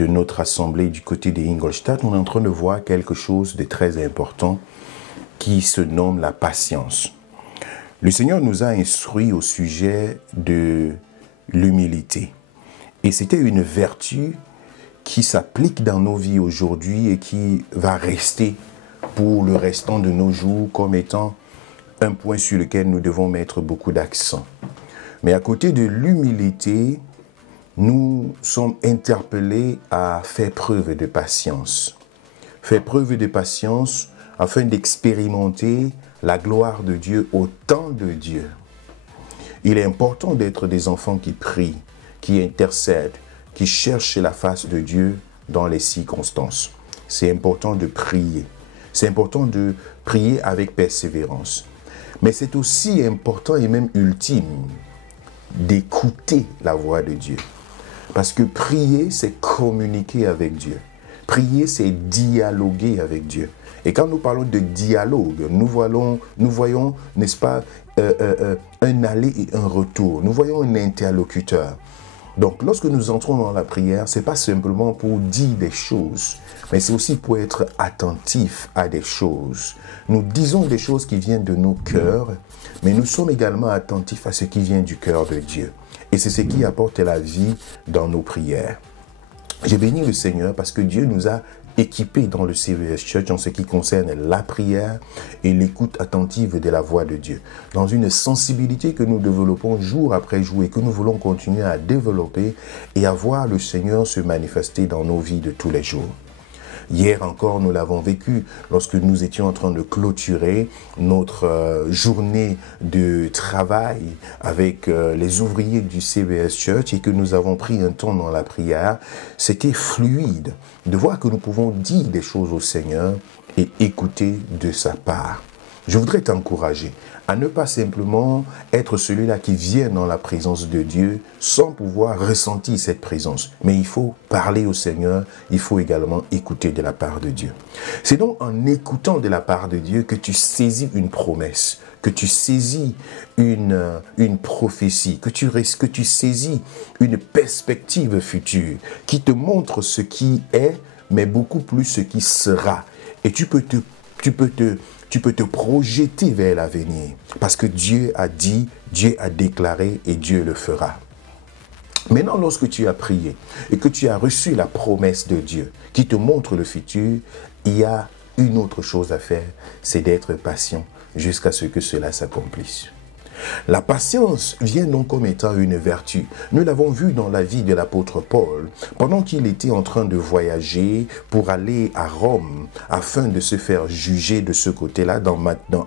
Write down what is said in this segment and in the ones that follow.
de notre assemblée du côté de Ingolstadt, on est en train de voir quelque chose de très important qui se nomme la patience. Le Seigneur nous a instruits au sujet de l'humilité. Et c'était une vertu qui s'applique dans nos vies aujourd'hui et qui va rester pour le restant de nos jours comme étant un point sur lequel nous devons mettre beaucoup d'accent. Mais à côté de l'humilité, nous sommes interpellés à faire preuve de patience. Faire preuve de patience afin d'expérimenter la gloire de Dieu au temps de Dieu. Il est important d'être des enfants qui prient, qui intercèdent, qui cherchent la face de Dieu dans les circonstances. C'est important de prier. C'est important de prier avec persévérance. Mais c'est aussi important et même ultime d'écouter la voix de Dieu. Parce que prier, c'est communiquer avec Dieu. Prier, c'est dialoguer avec Dieu. Et quand nous parlons de dialogue, nous voyons, n'est-ce pas, un aller et un retour. Nous voyons un interlocuteur. Donc, lorsque nous entrons dans la prière, ce n'est pas simplement pour dire des choses, mais c'est aussi pour être attentif à des choses. Nous disons des choses qui viennent de nos cœurs, mais nous sommes également attentifs à ce qui vient du cœur de Dieu. Et c'est ce qui apporte la vie dans nos prières. J'ai béni le Seigneur parce que Dieu nous a équipés dans le CVS Church en ce qui concerne la prière et l'écoute attentive de la voix de Dieu. Dans une sensibilité que nous développons jour après jour et que nous voulons continuer à développer et à voir le Seigneur se manifester dans nos vies de tous les jours. Hier encore, nous l'avons vécu lorsque nous étions en train de clôturer notre journée de travail avec les ouvriers du CVS Church et que nous avons pris un temps dans la prière. C'était fluide de voir que nous pouvons dire des choses au Seigneur et écouter de sa part. Je voudrais t'encourager à ne pas simplement être celui-là qui vient dans la présence de Dieu sans pouvoir ressentir cette présence. Mais il faut parler au Seigneur, il faut également écouter de la part de Dieu. C'est donc en écoutant de la part de Dieu que tu saisis une promesse, que tu saisis une prophétie, que tu saisis une perspective future qui te montre ce qui est, mais beaucoup plus ce qui sera. Et tu peux te projeter vers l'avenir parce que Dieu a dit, Dieu a déclaré et Dieu le fera. Maintenant, lorsque tu as prié et que tu as reçu la promesse de Dieu qui te montre le futur, il y a une autre chose à faire, c'est d'être patient jusqu'à ce que cela s'accomplisse. La patience vient donc comme étant une vertu. Nous l'avons vu dans la vie de l'apôtre Paul, pendant qu'il était en train de voyager pour aller à Rome, afin de se faire juger de ce côté-là, dans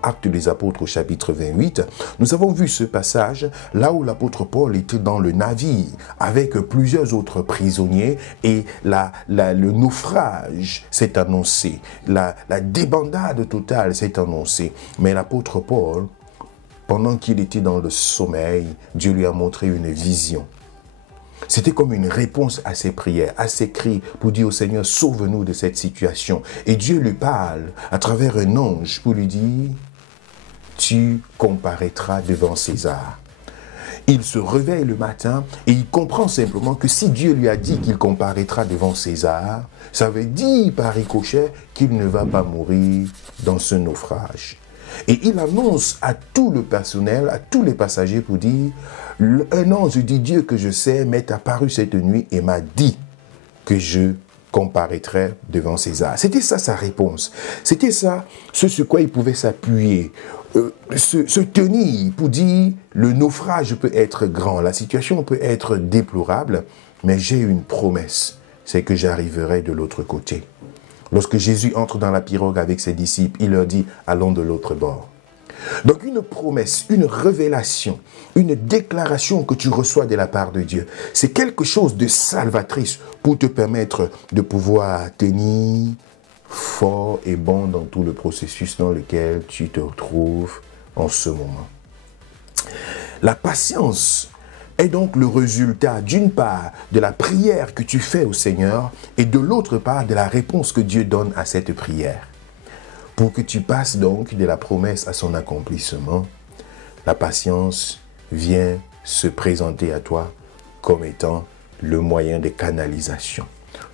Actes des Apôtres au chapitre 28, nous avons vu ce passage, là où l'apôtre Paul était dans le navire, avec plusieurs autres prisonniers, et le naufrage s'est annoncé, la débandade totale s'est annoncée, mais l'apôtre Paul, pendant qu'il était dans le sommeil, Dieu lui a montré une vision. C'était comme une réponse à ses prières, à ses cris, pour dire au Seigneur, sauve-nous de cette situation. Et Dieu lui parle à travers un ange pour lui dire, tu comparaîtras devant César. Il se réveille le matin et il comprend simplement que si Dieu lui a dit qu'il comparaîtra devant César, ça veut dire par ricochet qu'il ne va pas mourir dans ce naufrage. Et il annonce à tout le personnel, à tous les passagers pour dire, un ange du Dieu que je sais m'est apparu cette nuit et m'a dit que je comparaîtrai devant César. C'était ça sa réponse. C'était ça ce sur quoi il pouvait s'appuyer, se tenir pour dire, le naufrage peut être grand, la situation peut être déplorable, mais j'ai une promesse, c'est que j'arriverai de l'autre côté. Lorsque Jésus entre dans la pirogue avec ses disciples, il leur dit « allons de l'autre bord ». Donc une promesse, une révélation, une déclaration que tu reçois de la part de Dieu, c'est quelque chose de salvatrice pour te permettre de pouvoir tenir fort et bon dans tout le processus dans lequel tu te retrouves en ce moment. La patience est donc le résultat d'une part de la prière que tu fais au Seigneur et de l'autre part de la réponse que Dieu donne à cette prière. Pour que tu passes donc de la promesse à son accomplissement, la patience vient se présenter à toi comme étant le moyen de canalisation.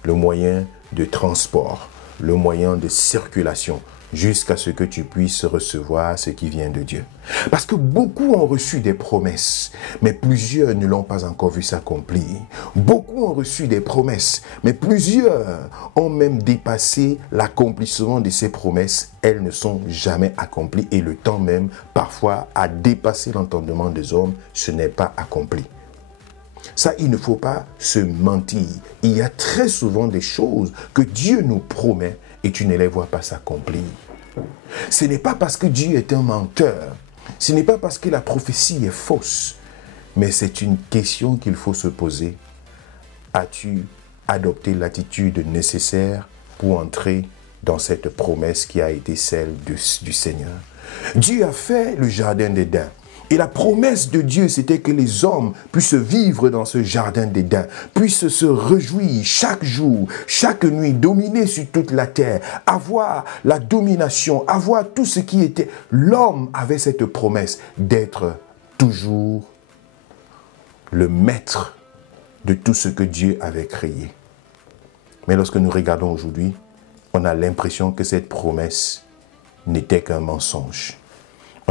le moyen de transport, le moyen de circulation, jusqu'à ce que tu puisses recevoir ce qui vient de Dieu. Parce que beaucoup ont reçu des promesses, mais plusieurs ne l'ont pas encore vu s'accomplir. Beaucoup ont reçu des promesses, mais plusieurs ont même dépassé l'accomplissement de ces promesses. Elles ne sont jamais accomplies et le temps même, parfois, a dépassé l'entendement des hommes, ce n'est pas accompli. Ça, il ne faut pas se mentir. Il y a très souvent des choses que Dieu nous promet et tu ne les vois pas s'accomplir. Ce n'est pas parce que Dieu est un menteur, ce n'est pas parce que la prophétie est fausse, mais c'est une question qu'il faut se poser. As-tu adopté l'attitude nécessaire pour entrer dans cette promesse qui a été celle du Seigneur? Dieu a fait le jardin d'Éden. Et la promesse de Dieu, c'était que les hommes puissent vivre dans ce jardin d'Éden, puissent se réjouir chaque jour, chaque nuit, dominer sur toute la terre, avoir la domination, avoir tout ce qui était. L'homme avait cette promesse d'être toujours le maître de tout ce que Dieu avait créé. Mais lorsque nous regardons aujourd'hui, on a l'impression que cette promesse n'était qu'un mensonge.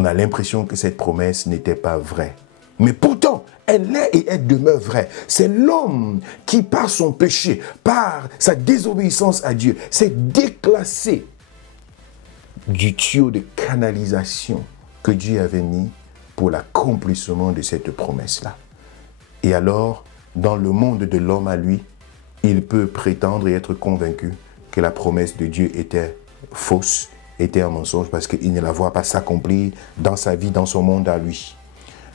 On a l'impression que cette promesse n'était pas vraie. Mais pourtant, elle est et elle demeure vraie. C'est l'homme qui, par son péché, par sa désobéissance à Dieu, s'est déclassé du tuyau de canalisation que Dieu avait mis pour l'accomplissement de cette promesse-là. Et alors, dans le monde de l'homme à lui, il peut prétendre et être convaincu que la promesse de Dieu était fausse, était un mensonge parce qu'il ne la voit pas s'accomplir dans sa vie, dans son monde à lui.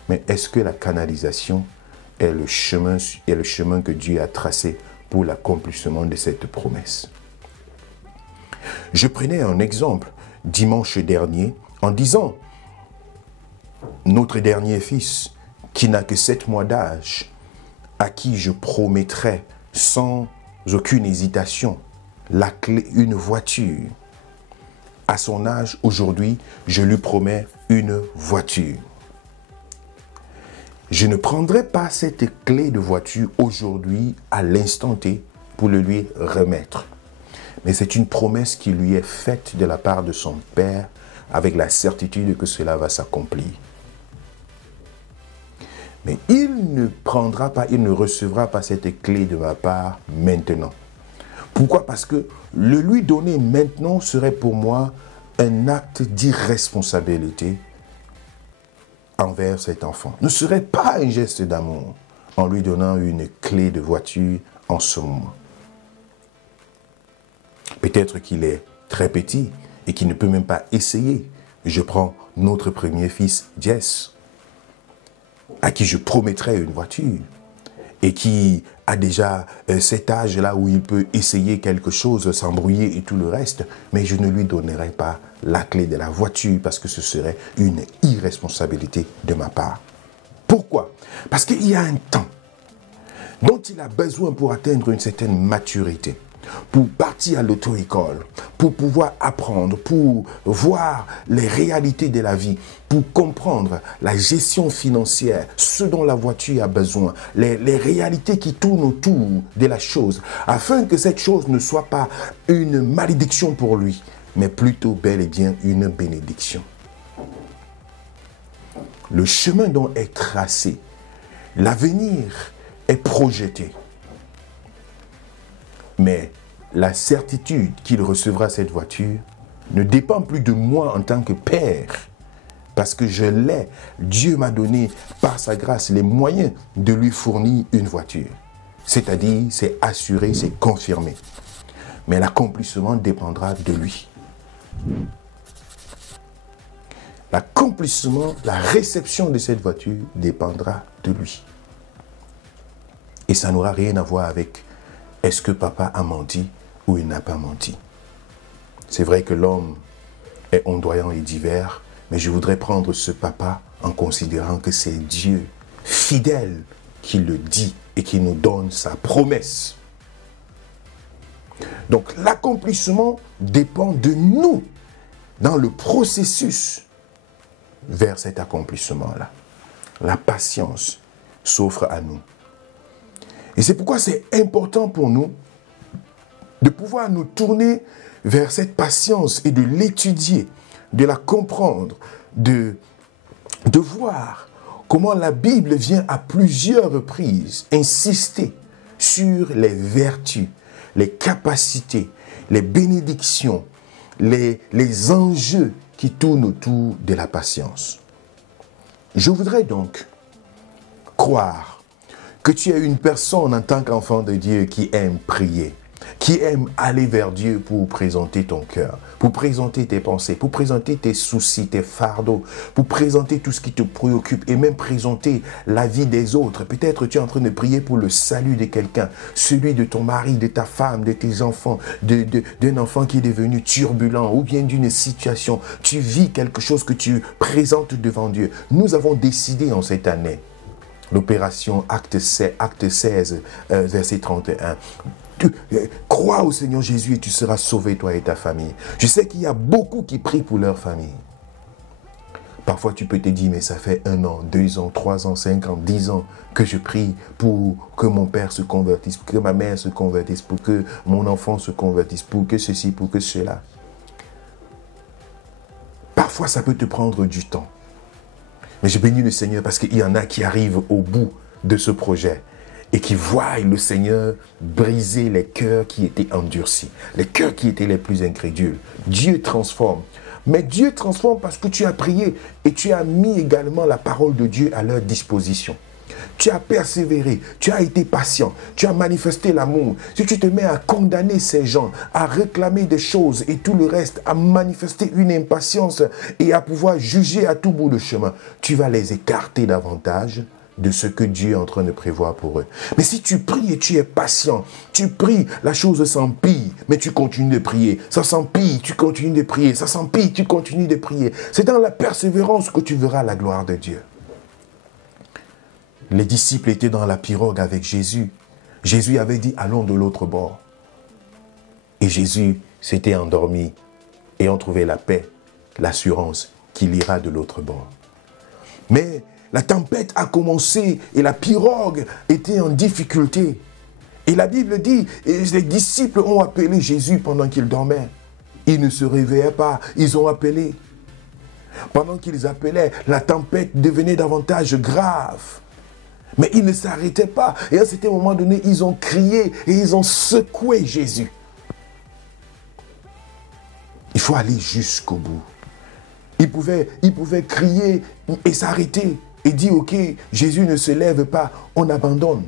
Mais est-ce que la canalisation est le chemin que Dieu a tracé pour l'accomplissement de cette promesse? Je prenais un exemple dimanche dernier en disant notre dernier fils qui n'a que 7 mois d'âge, à qui je promettrais sans aucune hésitation la clé, une voiture. À son âge, aujourd'hui, je lui promets une voiture. Je ne prendrai pas cette clé de voiture aujourd'hui, à l'instant T, pour le lui remettre. Mais c'est une promesse qui lui est faite de la part de son père, avec la certitude que cela va s'accomplir. Mais il ne prendra pas, il ne recevra pas cette clé de ma part maintenant. Pourquoi? Parce que le lui donner maintenant serait pour moi un acte d'irresponsabilité envers cet enfant. Ne serait pas un geste d'amour en lui donnant une clé de voiture en ce moment. Peut-être qu'il est très petit et qu'il ne peut même pas essayer. Je prends notre premier fils, Jess, à qui je promettrais une voiture et qui a déjà cet âge-là où il peut essayer quelque chose, s'embrouiller et tout le reste, mais je ne lui donnerai pas la clé de la voiture parce que ce serait une irresponsabilité de ma part. Pourquoi? Parce qu'il y a un temps dont il a besoin pour atteindre une certaine maturité, pour partir à l'auto-école, pour pouvoir apprendre, pour voir les réalités de la vie, pour comprendre la gestion financière, ce dont la voiture a besoin, les réalités qui tournent autour de la chose, afin que cette chose ne soit pas une malédiction pour lui, mais plutôt bel et bien une bénédiction. Le chemin dont est tracé, l'avenir est projeté. Mais la certitude qu'il recevra cette voiture ne dépend plus de moi en tant que père, parce que je l'ai. Dieu m'a donné par sa grâce les moyens de lui fournir une voiture. C'est-à-dire, c'est assuré, c'est confirmé. Mais l'accomplissement dépendra de lui. L'accomplissement, la réception de cette voiture dépendra de lui. Et ça n'aura rien à voir avec est-ce que papa a menti ou il n'a pas menti. C'est vrai que l'homme est ondoyant et divers, mais je voudrais prendre ce papa en considérant que c'est Dieu fidèle qui le dit et qui nous donne sa promesse. Donc l'accomplissement dépend de nous dans le processus vers cet accomplissement-là. La patience s'offre à nous. Et c'est pourquoi c'est important pour nous de pouvoir nous tourner vers cette patience et de l'étudier, de la comprendre, de voir comment la Bible vient à plusieurs reprises insister sur les vertus, les capacités, les bénédictions, les enjeux qui tournent autour de la patience. Je voudrais donc croire que tu es une personne en tant qu'enfant de Dieu qui aime prier, qui aime aller vers Dieu pour présenter ton cœur, pour présenter tes pensées, pour présenter tes soucis, tes fardeaux, pour présenter tout ce qui te préoccupe et même présenter la vie des autres. Peut-être tu es en train de prier pour le salut de quelqu'un, celui de ton mari, de ta femme, de tes enfants, d'un enfant qui est devenu turbulent ou bien d'une situation. Tu vis quelque chose que tu présentes devant Dieu. Nous avons décidé en cette année, l'opération Acte 16, verset 31. Crois au Seigneur Jésus et tu seras sauvé, toi et ta famille. Je sais qu'il y a beaucoup qui prient pour leur famille. Parfois, tu peux te dire, mais ça fait 1 an, 2 ans, 3 ans, 5 ans, 10 ans que je prie pour que mon père se convertisse, pour que ma mère se convertisse, pour que mon enfant se convertisse, pour que ceci, pour que cela. Parfois, ça peut te prendre du temps. Mais je bénis le Seigneur parce qu'il y en a qui arrivent au bout de ce projet et qui voient le Seigneur briser les cœurs qui étaient endurcis, les cœurs qui étaient les plus incrédules. Dieu transforme. Mais Dieu transforme parce que tu as prié et tu as mis également la parole de Dieu à leur disposition. Tu as persévéré, tu as été patient, tu as manifesté l'amour. Si tu te mets à condamner ces gens, à réclamer des choses et tout le reste, à manifester une impatience et à pouvoir juger à tout bout de chemin, tu vas les écarter davantage de ce que Dieu est en train de prévoir pour eux. Mais si tu pries et tu es patient, tu pries, la chose s'empire, mais tu continues de prier. Ça s'empire, tu continues de prier. Ça s'empire, tu continues de prier. C'est dans la persévérance que tu verras la gloire de Dieu. Les disciples étaient dans la pirogue avec Jésus. Jésus avait dit, allons de l'autre bord. Et Jésus s'était endormi et ont trouvé la paix, l'assurance qu'il ira de l'autre bord. Mais la tempête a commencé et la pirogue était en difficulté. Et la Bible dit, et les disciples ont appelé Jésus pendant qu'il dormait. Il ne se réveillait pas, ils ont appelé. Pendant qu'ils appelaient, la tempête devenait davantage grave. Mais ils ne s'arrêtaient pas. Et à un certain moment donné, ils ont crié et ils ont secoué Jésus. Il faut aller jusqu'au bout. Ils pouvaient crier et s'arrêter et dire, ok, Jésus ne se lève pas, on abandonne.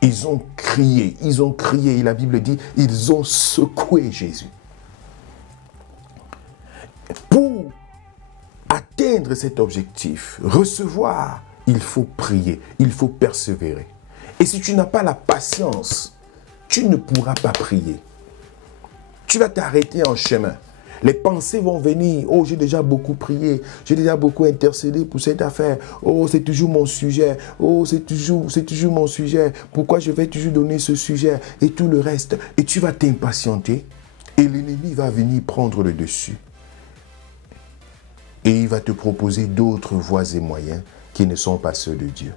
Ils ont crié, et la Bible dit, ils ont secoué Jésus. Pour atteindre cet objectif, recevoir, il faut prier, il faut persévérer. Et si tu n'as pas la patience, tu ne pourras pas prier. Tu vas t'arrêter en chemin. Les pensées vont venir. Oh, j'ai déjà beaucoup prié. J'ai déjà beaucoup intercédé pour cette affaire. Oh, c'est toujours mon sujet. Oh, c'est toujours mon sujet. Pourquoi je vais toujours donner ce sujet et tout le reste? Et tu vas t'impatienter et l'ennemi va venir prendre le dessus. Et il va te proposer d'autres voies et moyens qui ne sont pas ceux de Dieu.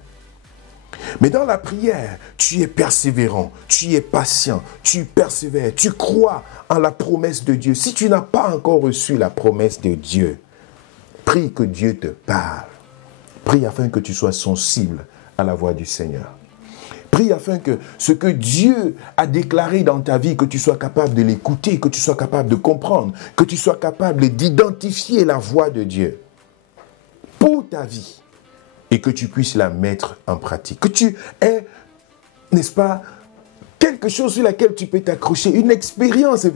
Mais dans la prière, tu es persévérant, tu es patient, tu persévères, tu crois en la promesse de Dieu. Si tu n'as pas encore reçu la promesse de Dieu, prie que Dieu te parle. Prie afin que tu sois sensible à la voix du Seigneur. Prie afin que ce que Dieu a déclaré dans ta vie, que tu sois capable de l'écouter, que tu sois capable de comprendre, que tu sois capable d'identifier la voix de Dieu pour ta vie. Et que tu puisses la mettre en pratique. Que tu aies, n'est-ce pas, quelque chose sur laquelle tu peux t'accrocher, une expérience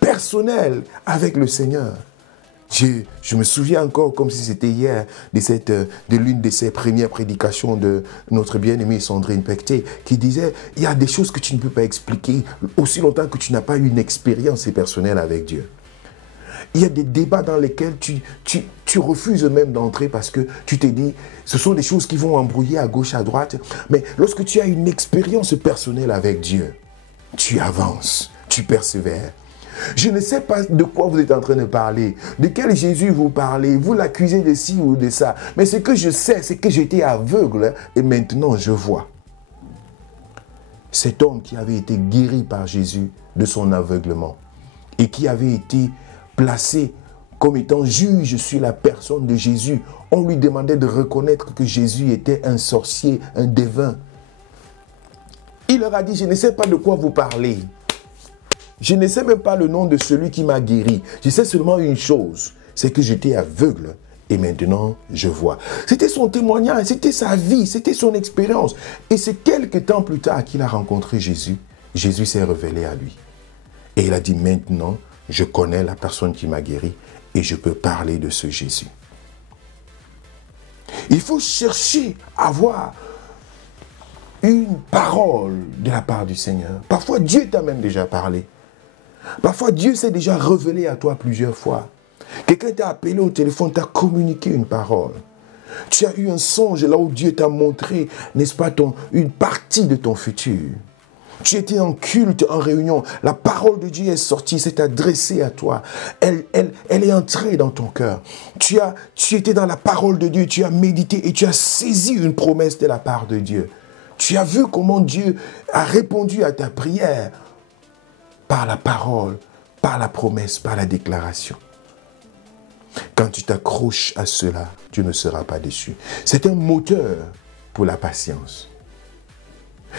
personnelle avec le Seigneur. Je me souviens encore, comme si c'était hier, de l'une de ces premières prédications de notre bien-aimée Sandrine Pecté, qui disait, il y a des choses que tu ne peux pas expliquer aussi longtemps que tu n'as pas eu une expérience personnelle avec Dieu. Il y a des débats dans lesquels tu refuses même d'entrer parce que tu te dis, ce sont des choses qui vont embrouiller à gauche, à droite. Mais lorsque tu as une expérience personnelle avec Dieu, tu avances, tu persévères. Je ne sais pas de quoi vous êtes en train de parler, de quel Jésus vous parlez, vous l'accusez de ci ou de ça. Mais ce que je sais, c'est que j'étais aveugle et maintenant je vois. cet homme qui avait été guéri par Jésus de son aveuglement et qui avait été placé comme étant juge sur la personne de Jésus, on lui demandait de reconnaître que Jésus était un sorcier, un devin. Il leur a dit, je ne sais pas de quoi vous parlez. Je ne sais même pas le nom de celui qui m'a guéri. Je sais seulement une chose, c'est que j'étais aveugle et maintenant je vois. C'était son témoignage, c'était sa vie, c'était son expérience. Et c'est quelques temps plus tard qu'il a rencontré Jésus. Jésus s'est révélé à lui. Et il a dit, maintenant, je connais la personne qui m'a guéri et je peux parler de ce Jésus. Il faut chercher à avoir une parole de la part du Seigneur. Parfois, Dieu t'a même déjà parlé. Parfois, Dieu s'est déjà révélé à toi plusieurs fois. Quelqu'un t'a appelé au téléphone, t'a communiqué une parole. Tu as eu un songe là où Dieu t'a montré, n'est-ce pas, une partie de ton futur. Tu étais en culte, en réunion. La parole de Dieu est sortie, s'est adressée à toi. Elle est entrée dans ton cœur. Tu étais dans la parole de Dieu, tu as médité et tu as saisi une promesse de la part de Dieu. Tu as vu comment Dieu a répondu à ta prière par la parole, par la promesse, par la déclaration. Quand tu t'accroches à cela, tu ne seras pas déçu. C'est un moteur pour la patience.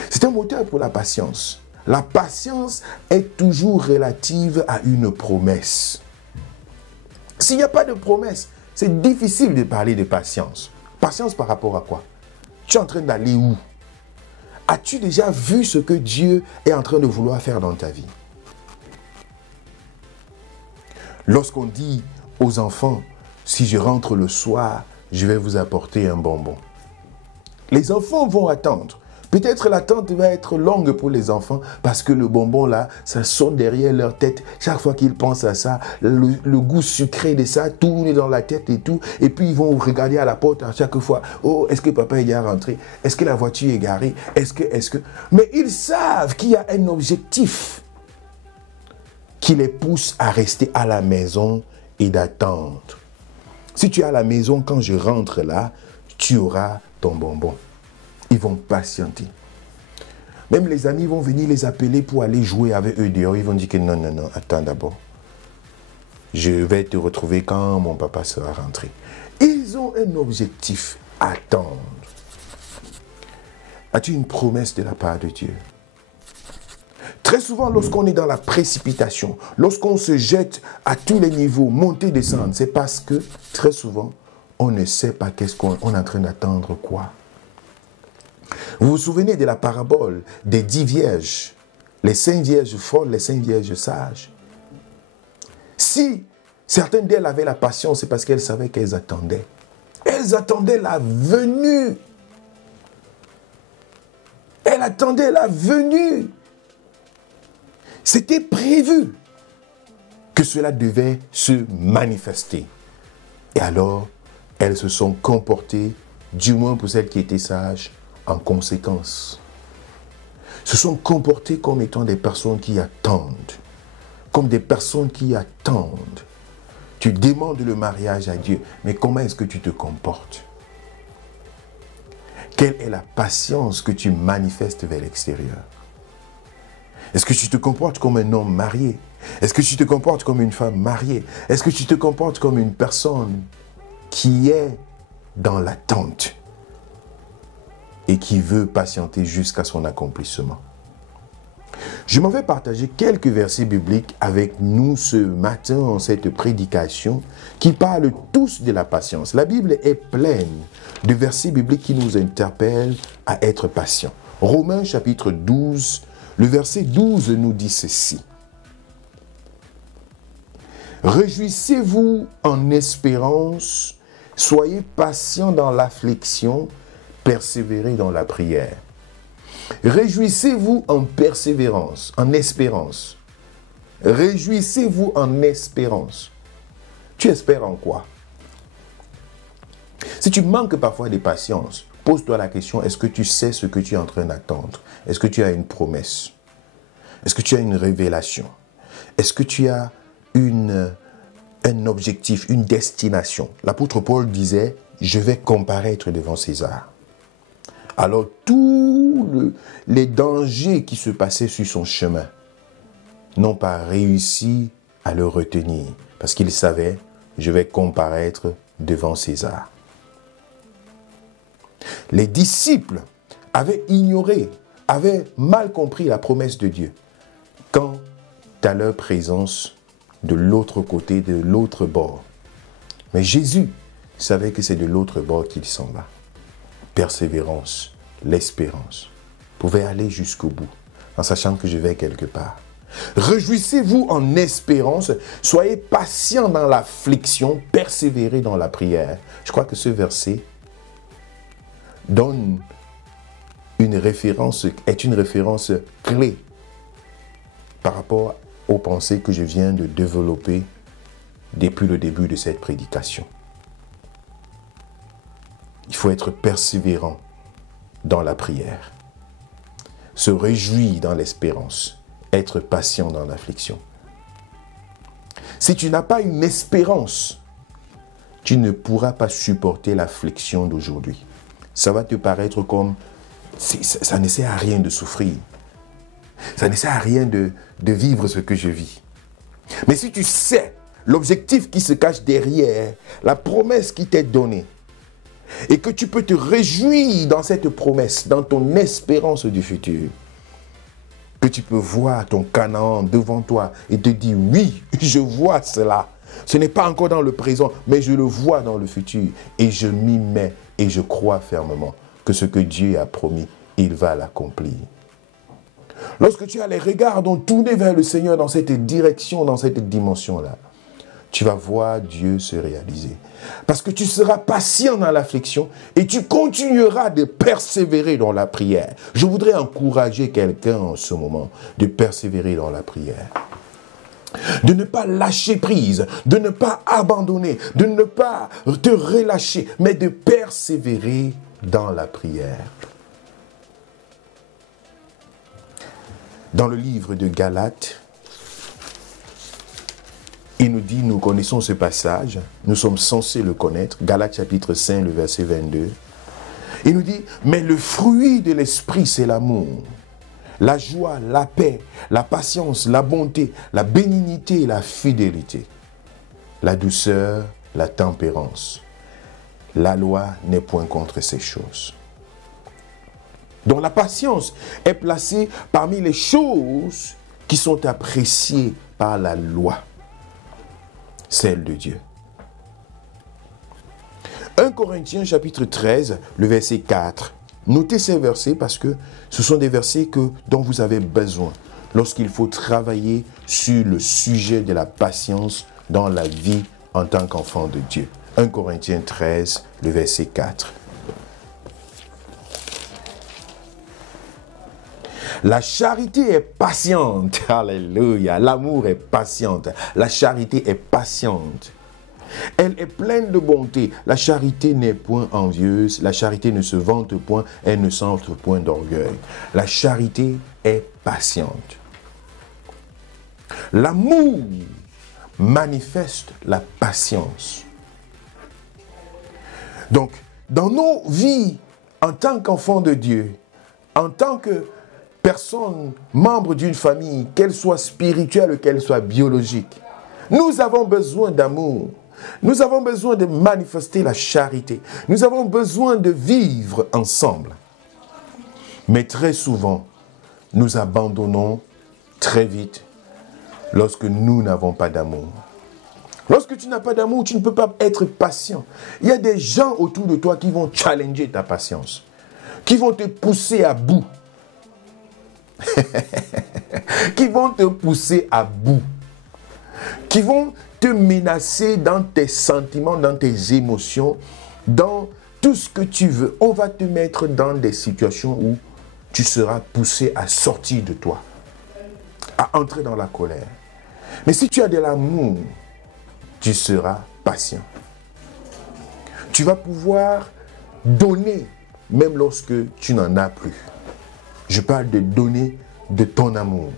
C'est un moteur pour la patience. La patience est toujours relative à une promesse. S'il n'y a pas de promesse, c'est difficile de parler de patience. Patience par rapport à quoi? Tu es en train d'aller où? As-tu déjà vu ce que Dieu est en train de vouloir faire dans ta vie? Lorsqu'on dit aux enfants, si je rentre le soir, je vais vous apporter un bonbon. Les enfants vont attendre. Peut-être l'attente va être longue pour les enfants parce que le bonbon là, ça sonne derrière leur tête. Chaque fois qu'ils pensent à ça, le goût sucré de ça tourne dans la tête et tout. Et puis ils vont regarder à la porte à chaque fois. Oh, est-ce que papa est déjà rentré? Est-ce que la voiture est garée? Est-ce que... Mais ils savent qu'il y a un objectif qui les pousse à rester à la maison et d'attendre. Si tu es à la maison, quand je rentre là, tu auras ton bonbon. Ils vont patienter. Même les amis vont venir les appeler pour aller jouer avec eux dehors. Ils vont dire que non, attends d'abord. Je vais te retrouver quand mon papa sera rentré. Ils ont un objectif, attendre. As-tu une promesse de la part de Dieu? Très souvent, lorsqu'on est dans la précipitation, lorsqu'on se jette à tous les niveaux, monter, descendre, c'est parce que très souvent, on ne sait pas qu'est-ce qu'on est en train d'attendre quoi. Vous vous souvenez de la parabole des 10 vierges, les 5 vierges folles, les 5 vierges sages. Si certaines d'elles avaient la patience, c'est parce qu'elles savaient qu'elles attendaient. Elles attendaient la venue. Elles attendaient la venue. C'était prévu que cela devait se manifester. Et alors, elles se sont comportées, du moins pour celles qui étaient sages, en conséquence. Se sont comportées comme étant des personnes qui attendent. Comme des personnes qui attendent. Tu demandes le mariage à Dieu, mais comment est-ce que tu te comportes? Quelle est la patience que tu manifestes vers l'extérieur? Est-ce que tu te comportes comme un homme marié? Est-ce que tu te comportes comme une femme mariée? Est-ce que tu te comportes comme une personne qui est dans l'attente et qui veut patienter jusqu'à son accomplissement? Je m'en vais partager quelques versets bibliques avec nous ce matin en cette prédication qui parlent tous de la patience. La Bible est pleine de versets bibliques qui nous interpellent à être patients. Romains chapitre 12, le verset 12 nous dit ceci. Réjouissez-vous en espérance, soyez patients dans l'affliction, persévérez dans la prière. Réjouissez-vous en persévérance, en espérance. Réjouissez-vous en espérance. Tu espères en quoi? Si tu manques parfois de patience, pose-toi la question, est-ce que tu sais ce que tu es en train d'attendre? Est-ce que tu as une promesse? Est-ce que tu as une révélation? Est-ce que tu as un objectif, une destination? L'apôtre Paul disait, je vais comparaître devant César. Alors les dangers qui se passaient sur son chemin n'ont pas réussi à le retenir. Parce qu'il savait, je vais comparaître devant César. Les disciples avaient ignoré, avaient mal compris la promesse de Dieu. Quant à leur présence de l'autre côté, de l'autre bord. Mais Jésus savait que c'est de l'autre bord qu'il s'en va. Persévérance, l'espérance. Pouvait aller jusqu'au bout, en sachant que je vais quelque part. Réjouissez-vous en espérance, soyez patients dans l'affliction, persévérez dans la prière. Je crois que ce verset donne est une référence clé par rapport aux pensées que je viens de développer depuis le début de cette prédication. Il faut être persévérant dans la prière, se réjouir dans l'espérance, être patient dans l'affliction. Si tu n'as pas une espérance, tu ne pourras pas supporter l'affliction d'aujourd'hui. Ça va te paraître comme, ça ne sert à rien de souffrir. Ça ne sert à rien de vivre ce que je vis. Mais si tu sais l'objectif qui se cache derrière, la promesse qui t'est donnée, et que tu peux te réjouir dans cette promesse, dans ton espérance du futur, que tu peux voir ton Canaan devant toi et te dire, oui, je vois cela. Ce n'est pas encore dans le présent, mais je le vois dans le futur. Et je m'y mets et je crois fermement que ce que Dieu a promis, il va l'accomplir. Lorsque tu as les regards tournés vers le Seigneur dans cette direction, dans cette dimension-là, tu vas voir Dieu se réaliser. Parce que tu seras patient dans l'affliction et tu continueras de persévérer dans la prière. Je voudrais encourager quelqu'un en ce moment de persévérer dans la prière. De ne pas lâcher prise, de ne pas abandonner, de ne pas te relâcher, mais de persévérer dans la prière. Dans le livre de Galates, il nous dit, nous connaissons ce passage, nous sommes censés le connaître, Galates chapitre 5, le verset 22. Il nous dit, mais le fruit de l'esprit, c'est l'amour, la joie, la paix, la patience, la bonté, la bénignité, la fidélité, la douceur, la tempérance. La loi n'est point contre ces choses. Donc la patience est placée parmi les choses qui sont appréciées par la loi, celle de Dieu. 1 Corinthiens chapitre 13, le verset 4. Notez ces versets parce que ce sont des versets dont vous avez besoin lorsqu'il faut travailler sur le sujet de la patience dans la vie en tant qu'enfant de Dieu. 1 Corinthiens 13, le verset 4. La charité est patiente. Alléluia. L'amour est patiente. La charité est patiente. Elle est pleine de bonté. La charité n'est point envieuse. La charité ne se vante point. Elle ne s'enfle point d'orgueil. La charité est patiente. L'amour manifeste la patience. Donc, dans nos vies, en tant qu'enfants de Dieu, en tant que personne, membre d'une famille, qu'elle soit spirituelle, qu'elle soit biologique, nous avons besoin d'amour. Nous avons besoin de manifester la charité. Nous avons besoin de vivre ensemble. Mais très souvent, nous abandonnons très vite lorsque nous n'avons pas d'amour. Lorsque tu n'as pas d'amour, tu ne peux pas être patient. Il y a des gens autour de toi qui vont challenger ta patience, qui vont te pousser à bout. Qui vont te pousser à bout, qui vont te menacer dans tes sentiments, dans tes émotions, dans tout ce que tu veux. On va te mettre dans des situations où tu seras poussé à sortir de toi, à entrer dans la colère. Mais si tu as de l'amour, tu seras patient. Tu vas pouvoir donner même lorsque tu n'en as plus. Je parle de donner de ton amour.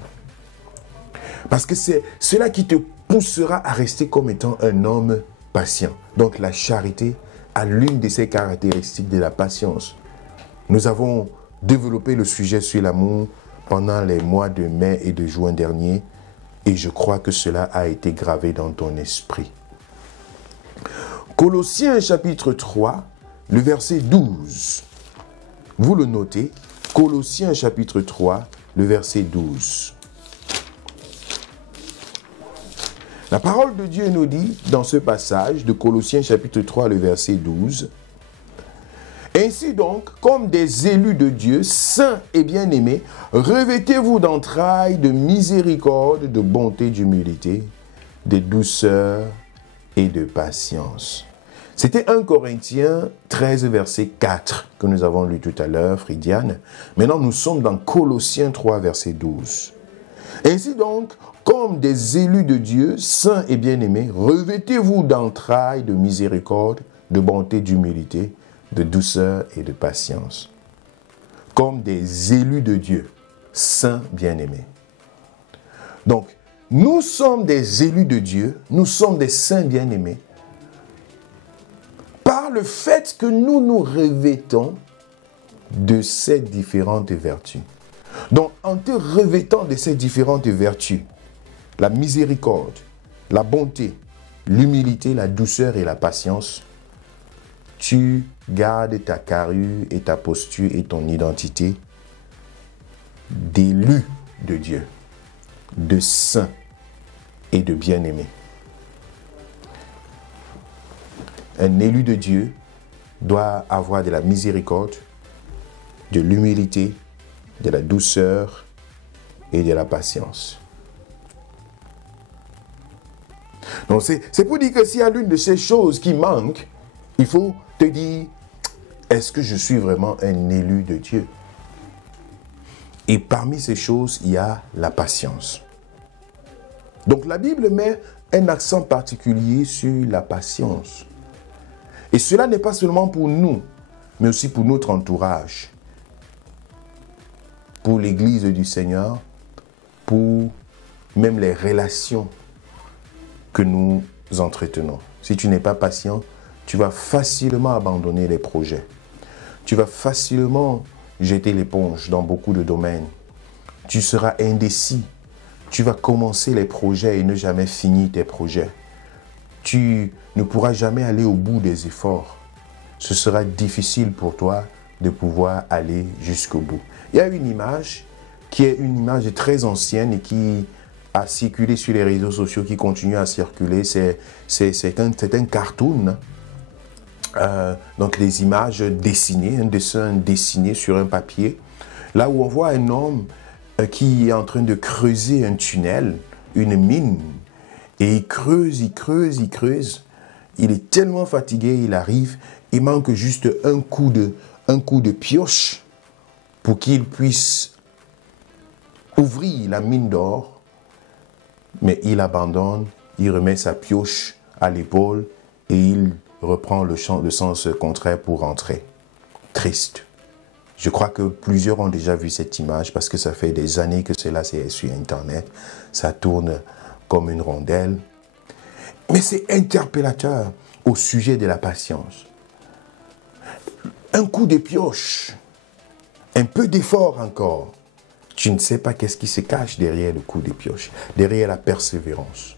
Parce que c'est cela qui te poussera à rester comme étant un homme patient. Donc la charité a l'une de ces caractéristiques de la patience. Nous avons développé le sujet sur l'amour pendant les mois de mai et de juin dernier et je crois que cela a été gravé dans ton esprit. Colossiens chapitre 3, le verset 12. Vous le notez, Colossiens chapitre 3, le verset 12. La parole de Dieu nous dit dans ce passage de Colossiens chapitre 3, le verset 12, « Ainsi donc, comme des élus de Dieu, saints et bien-aimés, revêtez-vous d'entrailles, de miséricorde, de bonté, d'humilité, de douceur et de patience. » C'était 1 Corinthiens 13, verset 4 que nous avons lu tout à l'heure, Fridiane. Maintenant, nous sommes dans Colossiens 3, verset 12. « Ainsi donc, comme des élus de Dieu, saints et bien-aimés, revêtez-vous d'entrailles, de miséricorde, de bonté, d'humilité, de douceur et de patience. » Comme des élus de Dieu, saints, bien-aimés. Donc, nous sommes des élus de Dieu, nous sommes des saints bien-aimés, par le fait que nous nous revêtons de ces différentes vertus. Donc, en te revêtant de ces différentes vertus, la miséricorde, la bonté, l'humilité, la douceur et la patience, tu gardes ta carrure et ta posture et ton identité d'élu de Dieu, de saint et de bien-aimé. Un élu de Dieu doit avoir de la miséricorde, de l'humilité, de la douceur et de la patience. Donc c'est pour dire que s'il y a l'une de ces choses qui manque, il faut te dire, est-ce que je suis vraiment un élu de Dieu? Et parmi ces choses, il y a la patience. Donc la Bible met un accent particulier sur la patience. Et cela n'est pas seulement pour nous, mais aussi pour notre entourage, pour l'Église du Seigneur, pour même les relations que nous entretenons. Si tu n'es pas patient, tu vas facilement abandonner les projets. Tu vas facilement jeter l'éponge dans beaucoup de domaines. Tu seras indécis. Tu vas commencer les projets et ne jamais finir tes projets. Tu ne pourras jamais aller au bout des efforts. Ce sera difficile pour toi de pouvoir aller jusqu'au bout. Il y a une image qui est une image très ancienne et qui a circulé sur les réseaux sociaux, qui continue à circuler. C'est un cartoon. Donc des images dessinées, un dessin dessiné sur un papier. Là où on voit un homme qui est en train de creuser un tunnel, une mine. Et il creuse, il creuse, il creuse. Il est tellement fatigué, il arrive, il manque juste un coup de pioche pour qu'il puisse ouvrir la mine d'or. Mais il abandonne, il remet sa pioche à l'épaule et il reprend le sens contraire pour rentrer. Triste. Je crois que plusieurs ont déjà vu cette image parce que ça fait des années que cela c'est sur Internet. Ça tourne comme une rondelle. Mais c'est interpellateur au sujet de la patience. Un coup de pioche, un peu d'effort encore. Tu ne sais pas qu'est-ce qui se cache derrière le coup de pioche, derrière la persévérance.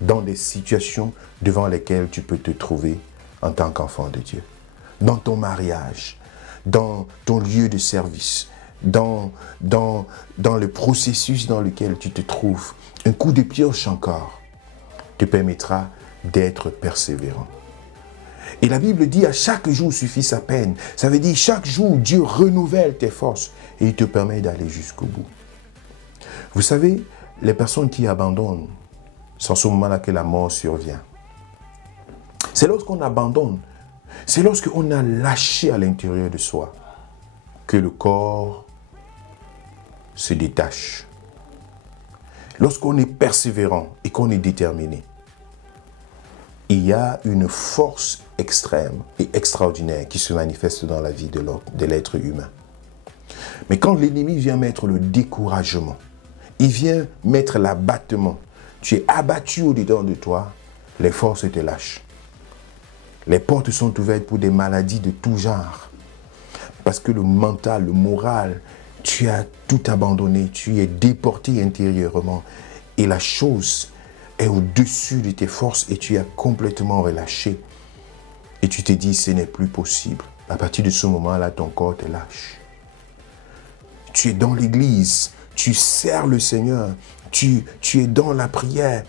Dans des situations devant lesquelles tu peux te trouver en tant qu'enfant de Dieu. Dans ton mariage, dans ton lieu de service, dans le processus dans lequel tu te trouves. Un coup de pioche encore te permettra d'être persévérant. Et la Bible dit à chaque jour suffit sa peine. Ça veut dire chaque jour Dieu renouvelle tes forces et il te permet d'aller jusqu'au bout. Vous savez, les personnes qui abandonnent, c'est en ce moment-là que la mort survient. C'est lorsqu'on abandonne, c'est lorsqu'on a lâché à l'intérieur de soi que le corps se détache. Lorsqu'on est persévérant et qu'on est déterminé, il y a une force extrême et extraordinaire qui se manifeste dans la vie de l'être humain. Mais quand l'ennemi vient mettre le découragement, il vient mettre l'abattement, tu es abattu au-dedans de toi, les forces te lâchent. Les portes sont ouvertes pour des maladies de tout genre. parce que le mental, le moral, tu as tout abandonné, tu es déporté intérieurement et la chose est au-dessus de tes forces et tu as complètement relâché. Et tu te dis, ce n'est plus possible. À partir de ce moment-là, ton corps te lâche. Tu es dans l'église, tu sers le Seigneur, tu es dans la prière.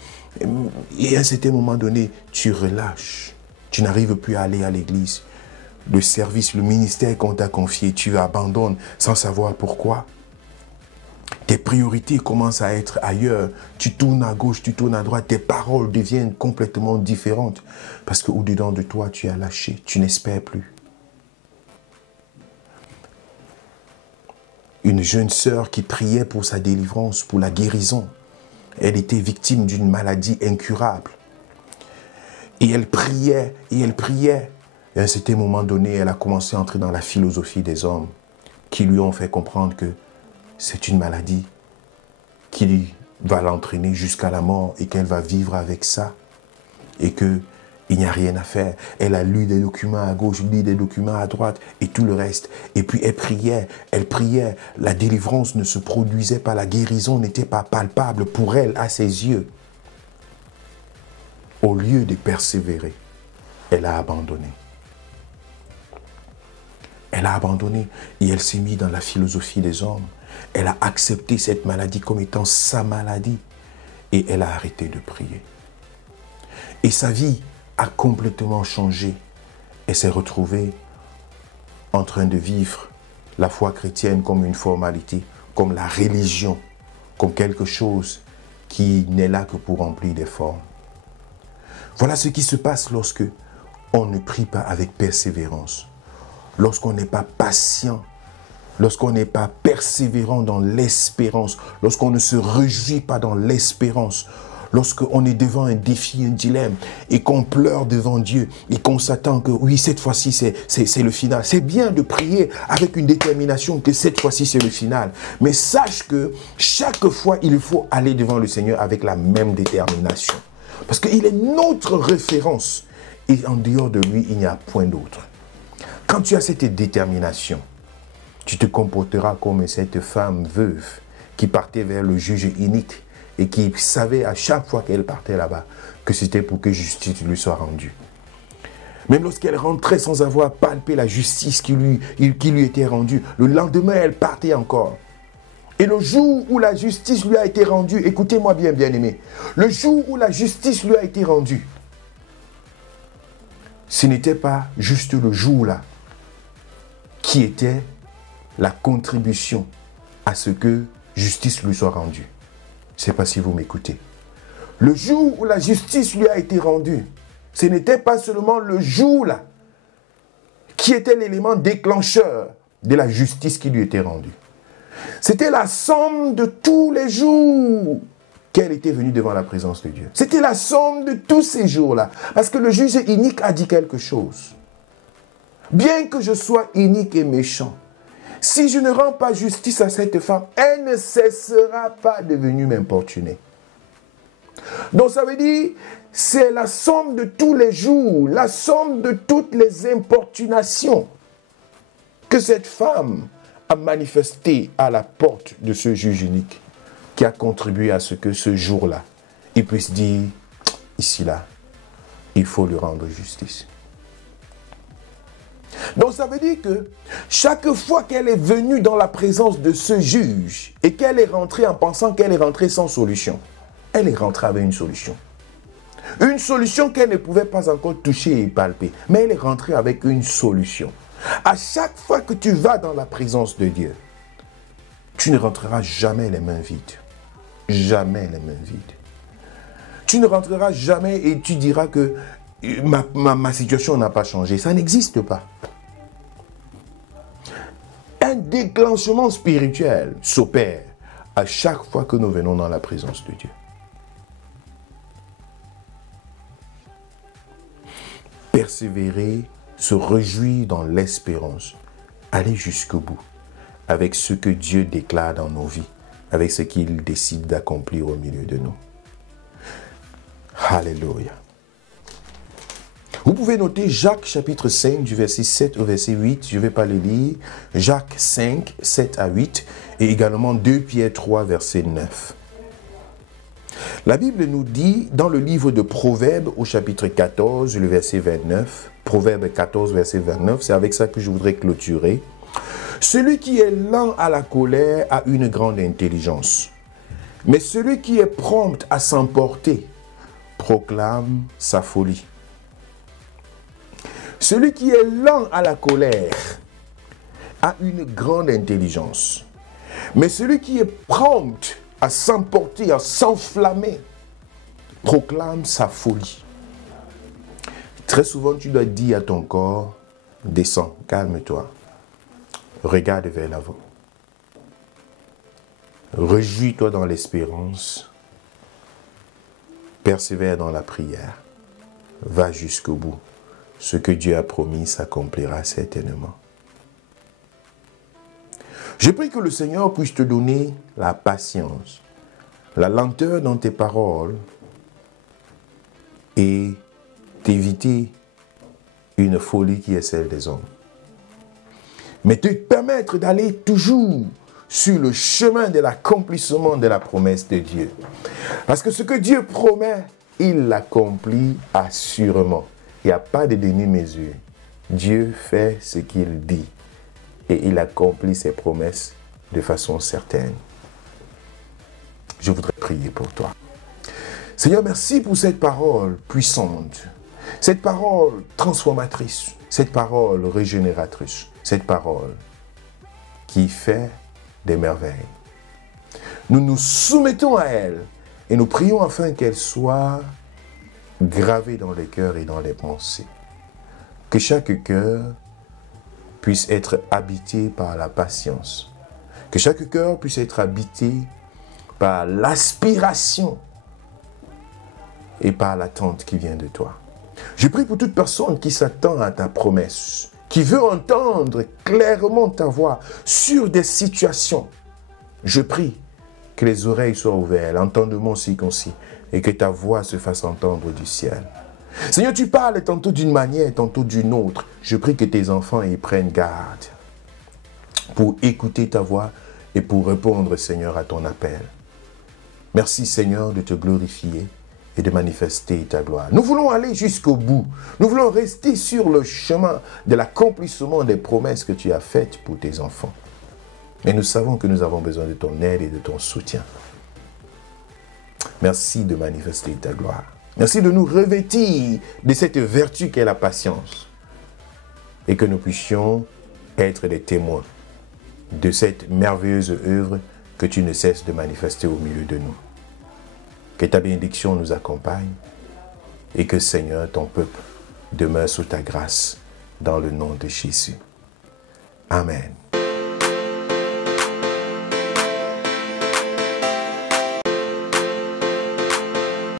Et à un certain moment donné, tu relâches. Tu n'arrives plus à aller à l'église. Le service, le ministère qu'on t'a confié, tu abandonnes sans savoir pourquoi. Tes priorités commencent à être ailleurs. Tu tournes à gauche, tu tournes à droite. Tes paroles deviennent complètement différentes. Parce qu'au-dedans de toi, tu as lâché. Tu n'espères plus. Une jeune sœur qui priait pour sa délivrance, pour la guérison. Elle était victime d'une maladie incurable. Et elle priait, et elle priait. Et à un certain moment donné, elle a commencé à entrer dans la philosophie des hommes qui lui ont fait comprendre que c'est une maladie qui va l'entraîner jusqu'à la mort et qu'elle va vivre avec ça et qu'il n'y a rien à faire. Elle a lu des documents à gauche, lu des documents à droite et tout le reste. Et puis elle priait. La délivrance ne se produisait pas, la guérison n'était pas palpable pour elle à ses yeux. Au lieu de persévérer, elle a abandonné. Elle a abandonné et elle s'est mise dans la philosophie des hommes. Elle a accepté cette maladie comme étant sa maladie et elle a arrêté de prier. Et sa vie a complètement changé. Elle s'est retrouvée en train de vivre la foi chrétienne comme une formalité, comme la religion, comme quelque chose qui n'est là que pour remplir des formes. Voilà ce qui se passe lorsque on ne prie pas avec persévérance. Lorsqu'on n'est pas patient, lorsqu'on n'est pas persévérant dans l'espérance, lorsqu'on ne se réjouit pas dans l'espérance, lorsqu'on est devant un défi, un dilemme, et qu'on pleure devant Dieu, et qu'on s'attend que oui, cette fois-ci, c'est le final. C'est bien de prier avec une détermination que cette fois-ci, c'est le final. Mais sache que chaque fois, il faut aller devant le Seigneur avec la même détermination. Parce qu'il est notre référence. Et en dehors de lui, il n'y a point d'autre. Quand tu as cette détermination, tu te comporteras comme cette femme veuve qui partait vers le juge inique et qui savait à chaque fois qu'elle partait là-bas que c'était pour que justice lui soit rendue. Même lorsqu'elle rentrait sans avoir palpé la justice qui lui était rendue, le lendemain, elle partait encore. Et le jour où la justice lui a été rendue, écoutez-moi bien, bien-aimé, le jour où la justice lui a été rendue, ce n'était pas juste le jour-là qui était la contribution à ce que justice lui soit rendue. Je ne sais pas si vous m'écoutez. Le jour où la justice lui a été rendue, ce n'était pas seulement le jour-là qui était l'élément déclencheur de la justice qui lui était rendue. C'était la somme de tous les jours qu'elle était venue devant la présence de Dieu. C'était la somme de tous ces jours-là. Parce que le juge inique a dit quelque chose. Bien que je sois inique et méchant, si je ne rends pas justice à cette femme, elle ne cessera pas de venir m'importuner. Donc ça veut dire, c'est la somme de tous les jours, la somme de toutes les importunations que cette femme a manifestées à la porte de ce juge unique qui a contribué à ce que ce jour-là, il puisse dire, ici là, il faut lui rendre justice. Donc ça veut dire que chaque fois qu'elle est venue dans la présence de ce juge et qu'elle est rentrée en pensant qu'elle est rentrée sans solution, elle est rentrée avec une solution. Une solution qu'elle ne pouvait pas encore toucher et palper, mais elle est rentrée avec une solution. À chaque fois que tu vas dans la présence de Dieu, tu ne rentreras jamais les mains vides. Jamais les mains vides. Tu ne rentreras jamais et tu diras que ma situation n'a pas changé. Ça n'existe pas. Un déclenchement spirituel s'opère à chaque fois que nous venons dans la présence de Dieu. Persévérer, se réjouir dans l'espérance, aller jusqu'au bout avec ce que Dieu déclare dans nos vies, avec ce qu'il décide d'accomplir au milieu de nous. Alléluia. Vous pouvez noter Jacques chapitre 5 du verset 7 au verset 8, je ne vais pas le lire. Jacques 5, 7 à 8 et également 2 Pierre 3 verset 9. La Bible nous dit dans le livre de Proverbes au chapitre 14, le verset 29, Proverbes 14 verset 29, c'est avec ça que je voudrais clôturer. Celui qui est lent à la colère a une grande intelligence, mais celui qui est prompt à s'emporter proclame sa folie. Celui qui est lent à la colère a une grande intelligence, mais celui qui est prompt à s'emporter, à s'enflammer, proclame sa folie. Très souvent, tu dois dire à ton corps, descends, calme-toi, regarde vers l'avant. Réjouis-toi dans l'espérance, persévère dans la prière, va jusqu'au bout. Ce que Dieu a promis s'accomplira certainement. Je prie que le Seigneur puisse te donner la patience, la lenteur dans tes paroles et t'éviter une folie qui est celle des hommes. Mais te permettre d'aller toujours sur le chemin de l'accomplissement de la promesse de Dieu. Parce que ce que Dieu promet, il l'accomplit assurément. Il n'y a pas de demi-mesure. Dieu fait ce qu'il dit. Et il accomplit ses promesses de façon certaine. Je voudrais prier pour toi. Seigneur, merci pour cette parole puissante, cette parole transformatrice, cette parole régénératrice, cette parole qui fait des merveilles. Nous nous soumettons à elle et nous prions afin qu'elle soit gravée dans les cœurs et dans les pensées. Que chaque cœur puisse être habité par la patience. Que chaque cœur puisse être habité par l'aspiration et par l'attente qui vient de toi. Je prie pour toute personne qui s'attend à ta promesse, qui veut entendre clairement ta voix sur des situations. Je prie que les oreilles soient ouvertes, l'entendement circoncis, et que ta voix se fasse entendre du ciel. Seigneur, tu parles tantôt d'une manière, tantôt d'une autre. Je prie que tes enfants y prennent garde pour écouter ta voix et pour répondre, Seigneur, à ton appel. Merci, Seigneur, de te glorifier et de manifester ta gloire. Nous voulons aller jusqu'au bout. Nous voulons rester sur le chemin de l'accomplissement des promesses que tu as faites pour tes enfants. Mais nous savons que nous avons besoin de ton aide et de ton soutien. Merci de manifester ta gloire. Merci de nous revêtir de cette vertu qu'est la patience. Et que nous puissions être des témoins de cette merveilleuse œuvre que tu ne cesses de manifester au milieu de nous. Que ta bénédiction nous accompagne et que, Seigneur, ton peuple demeure sous ta grâce dans le nom de Jésus. Amen.